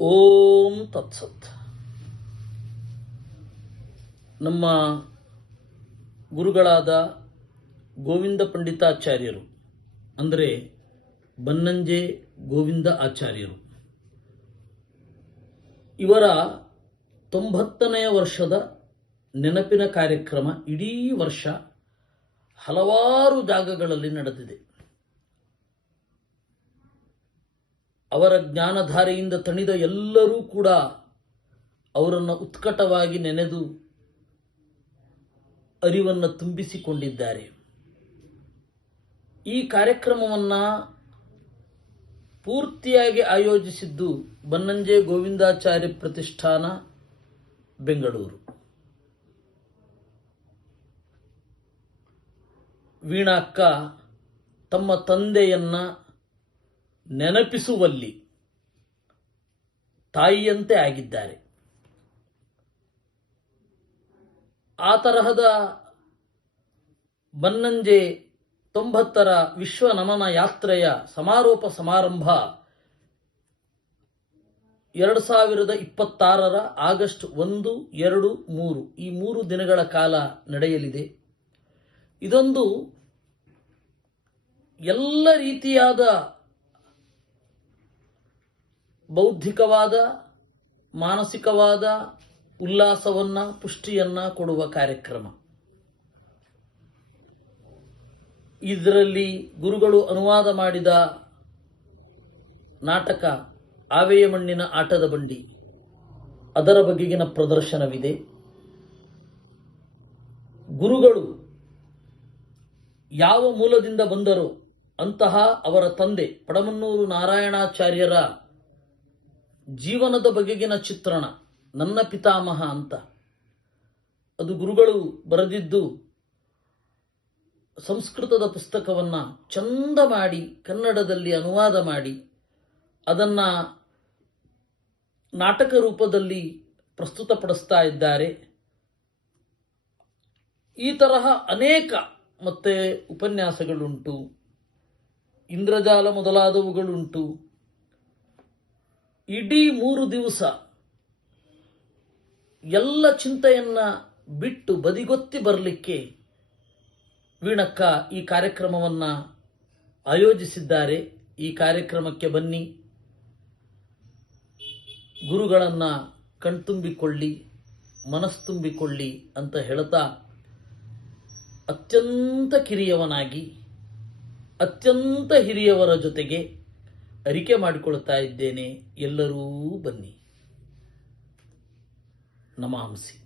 ಓಂ ತತ್ಸತ್. ನಮ್ಮ ಗುರುಗಳಾದ ಗೋವಿಂದ ಪಂಡಿತಾಚಾರ್ಯರು ಅಂದರೆ ಬನ್ನಂಜೆ ಗೋವಿಂದ ಆಚಾರ್ಯರು ಇವರ 90ನೇ ವರ್ಷದ ನೆನಪಿನ ಕಾರ್ಯಕ್ರಮ ಇಡೀ ವರ್ಷ ಹಲವಾರು ಜಾಗಗಳಲ್ಲಿ ನಡೆದಿದೆ. ಅವರ ಜ್ಞಾನಧಾರೆಯಿಂದ ತಣಿದ ಎಲ್ಲರೂ ಕೂಡ ಅವರನ್ನು ಉತ್ಕಟವಾಗಿ ನೆನೆದು ಅರಿವನ್ನು ತುಂಬಿಸಿಕೊಂಡಿದ್ದಾರೆ. ಈ ಕಾರ್ಯಕ್ರಮವನ್ನು ಪೂರ್ತಿಯಾಗಿ ಆಯೋಜಿಸಿದ್ದು ಬನ್ನಂಜೆ ಗೋವಿಂದಾಚಾರ್ಯ ಪ್ರತಿಷ್ಠಾನ, ಬೆಂಗಳೂರು. ವೀಣಾಕ್ಕ ತಮ್ಮ ತಂದೆಯನ್ನ ನೆನಪಿಸುವಲ್ಲಿ ತಾಯಿಯಂತೆ ಆಗಿದ್ದಾರೆ. ಆ ತರಹದ ಬನ್ನಂಜೆ 90ರ ವಿಶ್ವ ನಮನ ಯಾತ್ರೆಯ ಸಮಾರೋಪ ಸಮಾರಂಭ 2026ರ ಆಗಸ್ಟ್ 1, 2, 3 ಈ 3 ದಿನಗಳ ಕಾಲ ನಡೆಯಲಿದೆ. ಇದೊಂದು ಎಲ್ಲ ರೀತಿಯಾದ ಬೌದ್ಧಿಕವಾದ, ಮಾನಸಿಕವಾದ ಉಲ್ಲಾಸವನ್ನ, ಪುಷ್ಟಿಯನ್ನ ಕೊಡುವ ಕಾರ್ಯಕ್ರಮ. ಇದರಲ್ಲಿ ಗುರುಗಳು ಅನುವಾದ ಮಾಡಿದ ನಾಟಕ ಆವೆಯ ಮಣ್ಣಿನ ಆಟದ ಬಂಡಿ, ಅದರ ಬಗೆಗಿನ ಪ್ರದರ್ಶನವಿದೆ. ಗುರುಗಳು ಯಾವ ಮೂಲದಿಂದ ಬಂದರೋ ಅಂತಹ ಅವರ ತಂದೆ ಪಡಮನ್ನೂರು ನಾರಾಯಣಾಚಾರ್ಯರ ಜೀವನದ ಬಗೆಗಿನ ಚಿತ್ರಣ, ನನ್ನ ಪಿತಾಮಹ ಅಂತ, ಅದು ಗುರುಗಳು ಬರೆದಿದ್ದು ಸಂಸ್ಕೃತದ ಪುಸ್ತಕವನ್ನ ಚಂದ ಮಾಡಿ ಕನ್ನಡದಲ್ಲಿ ಅನುವಾದ ಮಾಡಿ ಅದನ್ನ ನಾಟಕ ರೂಪದಲ್ಲಿ ಪ್ರಸ್ತುತಪಡಿಸ್ತಾ ಇದ್ದಾರೆ. ಈ ತರಹ ಅನೇಕ ಮತ್ತೆ ಉಪನ್ಯಾಸಗಳುಂಟು, ಇಂದ್ರಜಾಲ ಮೊದಲಾದವುಗಳುಂಟು. ಇಡೀ 3 ದಿವಸ ಎಲ್ಲ ಚಿಂತೆಯನ್ನ ಬಿಟ್ಟು ಬದಿಗೊತ್ತಿ ಬರಲಿಕ್ಕೆ ವೀಣಕ್ಕ ಈ ಕಾರ್ಯಕ್ರಮವನ್ನ ಆಯೋಜಿಸಿದ್ದಾರೆ. ಈ ಕಾರ್ಯಕ್ರಮಕ್ಕೆ ಬನ್ನಿ, ಗುರುಗಳನ್ನ ಕಣ್ತುಂಬಿಕೊಳ್ಳಿ, ಮನಸ್ತುಂಬಿಕೊಳ್ಳಿ ಅಂತ ಹೇಳ್ತಾ ಅತ್ಯಂತ ಕಿರಿಯವನಾಗಿ ಅತ್ಯಂತ ಹಿರಿಯವರ ಜೊತೆಗೆ ಅರಿಕೆ ಮಾಡಿಕೊಳ್ತಾ ಇದ್ದೇನೆ. ಎಲ್ಲರೂ ಬನ್ನಿ. ನಮಾಂಸಿ.